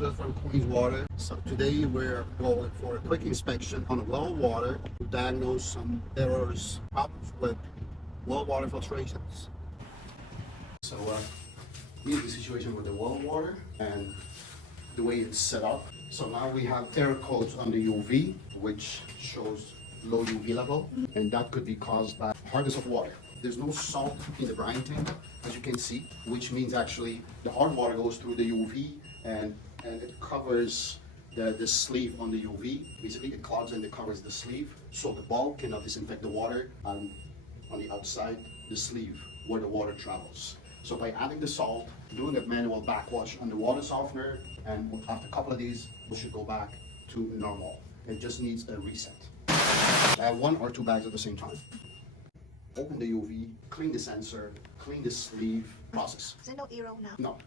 Joseph from Queens Water. So today we're going for a quick inspection on well water to diagnose some errors, problems with well water filtrations. So here's the situation with the well water and the way it's set up. So now we have error codes on the UV, which shows low UV level, and that could be caused by hardness of water. There's no salt in the brine tank, as you can see, which means actually the hard water goes through the UV and it covers the sleeve on the UV. Basically, it clogs and it covers the sleeve, so the bulb cannot disinfect the water on the outside, the sleeve, where the water travels. So by adding the salt, doing a manual backwash on the water softener, and after a couple of days, we should go back to normal. It just needs a reset. I have 1 or 2 bags at the same time. Open the UV, clean the sensor, clean the sleeve process. Is there no arrow now? No.